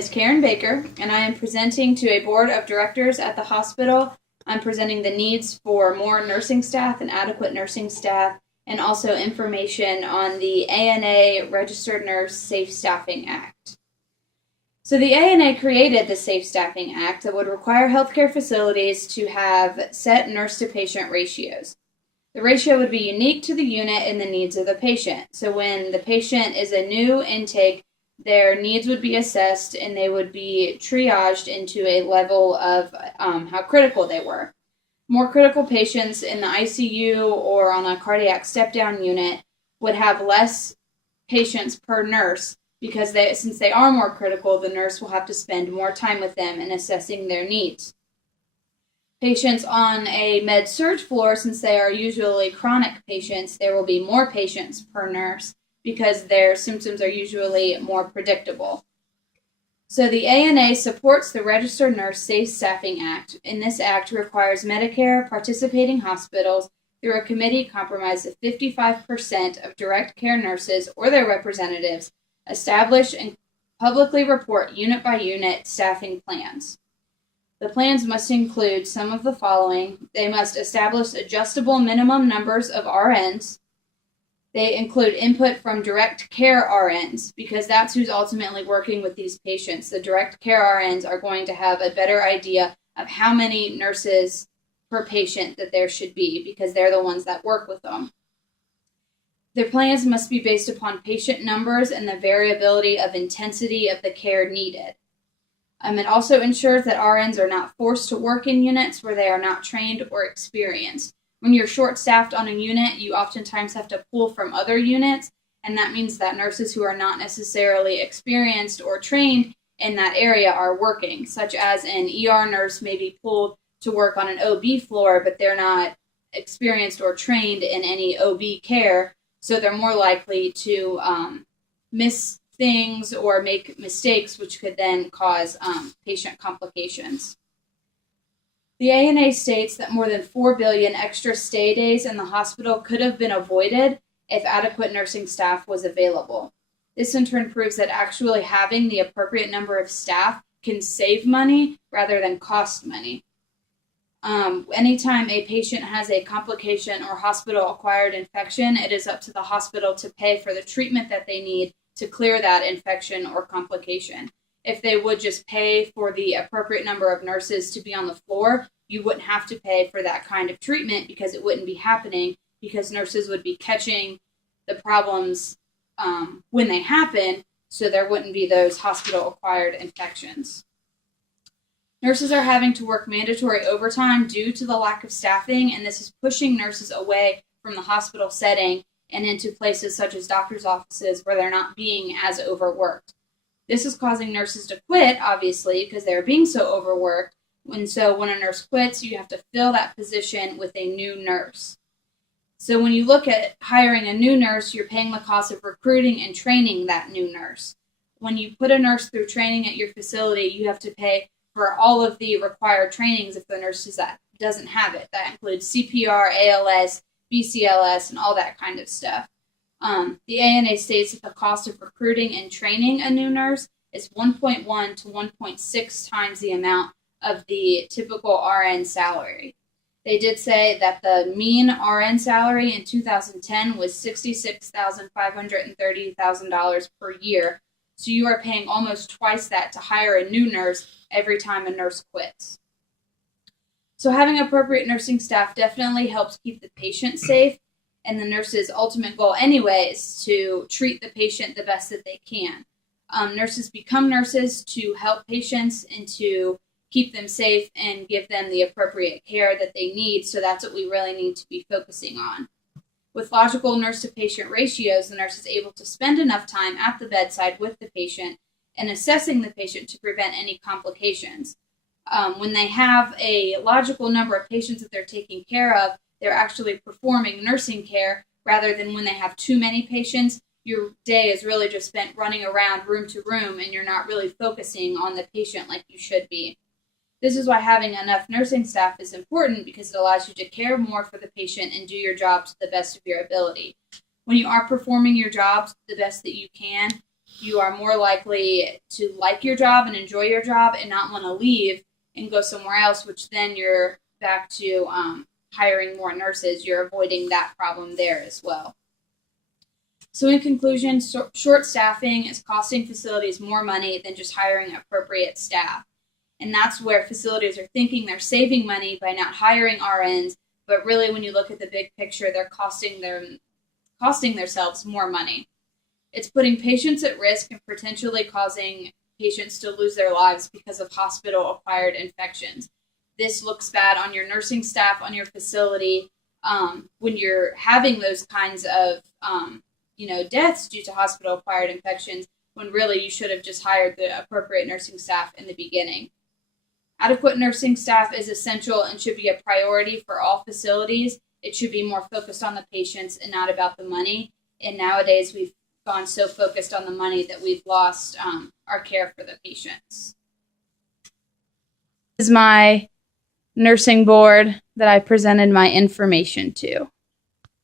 Is Karen Baker, and I am presenting to a board of directors at the hospital. I'm presenting the needs for more nursing staff and adequate nursing staff, and also information on the ANA Registered Nurse Safe Staffing Act. So the ANA created the Safe Staffing Act that would require healthcare facilities to have set nurse-to-patient ratios. The ratio would be unique to the unit and the needs of the patient. So when the patient is a new intake, their needs would be assessed and they would be triaged into a level of how critical they were. More critical patients in the ICU or on a cardiac step-down unit would have less patients per nurse because since they are more critical, the nurse will have to spend more time with them in assessing their needs. Patients on a med-surg floor, since they are usually chronic patients, there will be more patients per nurse because their symptoms are usually more predictable. So the ANA supports the Registered Nurse Safe Staffing Act, and this act requires Medicare participating hospitals through a committee comprised of 55% of direct care nurses or their representatives establish and publicly report unit-by-unit staffing plans. The plans must include some of the following. They must establish adjustable minimum numbers of RNs. They include input from direct care RNs because that's who's ultimately working with these patients. The direct care RNs are going to have a better idea of how many nurses per patient that there should be because they're the ones that work with them. Their plans must be based upon patient numbers and the variability of intensity of the care needed. It also ensures that RNs are not forced to work in units where they are not trained or experienced. When you're short-staffed on a unit, you oftentimes have to pull from other units, and that means that nurses who are not necessarily experienced or trained in that area are working, such as an ER nurse may be pulled to work on an OB floor, but they're not experienced or trained in any OB care, so they're more likely to miss things or make mistakes, which could then cause patient complications. The ANA states that more than 4 billion extra stay days in the hospital could have been avoided if adequate nursing staff was available. This in turn proves that actually having the appropriate number of staff can save money rather than cost money. Anytime a patient has a complication or hospital-acquired infection, it is up to the hospital to pay for the treatment that they need to clear that infection or complication. If they would just pay for the appropriate number of nurses to be on the floor, you wouldn't have to pay for that kind of treatment because it wouldn't be happening because nurses would be catching the problems when they happen, so there wouldn't be those hospital-acquired infections. Nurses are having to work mandatory overtime due to the lack of staffing, and this is pushing nurses away from the hospital setting and into places such as doctor's offices where they're not being as overworked. This is causing nurses to quit, obviously, because they're being so overworked. And so when a nurse quits, you have to fill that position with a new nurse. So when you look at hiring a new nurse, you're paying the cost of recruiting and training that new nurse. When you put a nurse through training at your facility, you have to pay for all of the required trainings if the nurse doesn't have it. That includes CPR, ALS, BCLS, and all that kind of stuff. The ANA states that the cost of recruiting and training a new nurse is 1.1 to 1.6 times the amount of the typical RN salary. They did say that the mean RN salary in 2010 was $66,530 per year, so you are paying almost twice that to hire a new nurse every time a nurse quits. So having appropriate nursing staff definitely helps keep the patient safe, and the nurse's ultimate goal anyway is to treat the patient the best that they can. Nurses become nurses to help patients and to keep them safe and give them the appropriate care that they need, so that's what we really need to be focusing on. With logical nurse-to-patient ratios, the nurse is able to spend enough time at the bedside with the patient and assessing the patient to prevent any complications. When they have a logical number of patients that they're taking care of, they're actually performing nursing care rather than when they have too many patients. Your day is really just spent running around room to room and you're not really focusing on the patient like you should be. This is why having enough nursing staff is important because it allows you to care more for the patient and do your job to the best of your ability. When you are performing your jobs the best that you can, You are more likely to like your job and enjoy your job and not want to leave and go somewhere else, which then you're back to hiring more nurses. You're avoiding that problem there as well. So in conclusion, short staffing is costing facilities more money than just hiring appropriate staff. And that's where facilities are thinking they're saving money by not hiring RNs, but really when you look at the big picture, they're costing themselves more money. It's putting patients at risk and potentially causing patients to lose their lives because of hospital-acquired infections. This looks bad on your nursing staff, on your facility, when you're having those kinds of deaths due to hospital-acquired infections, when really you should have just hired the appropriate nursing staff in the beginning. Adequate nursing staff is essential and should be a priority for all facilities. It should be more focused on the patients and not about the money. And nowadays we've gone so focused on the money that we've lost our care for the patients. This is my nursing board that I presented my information to.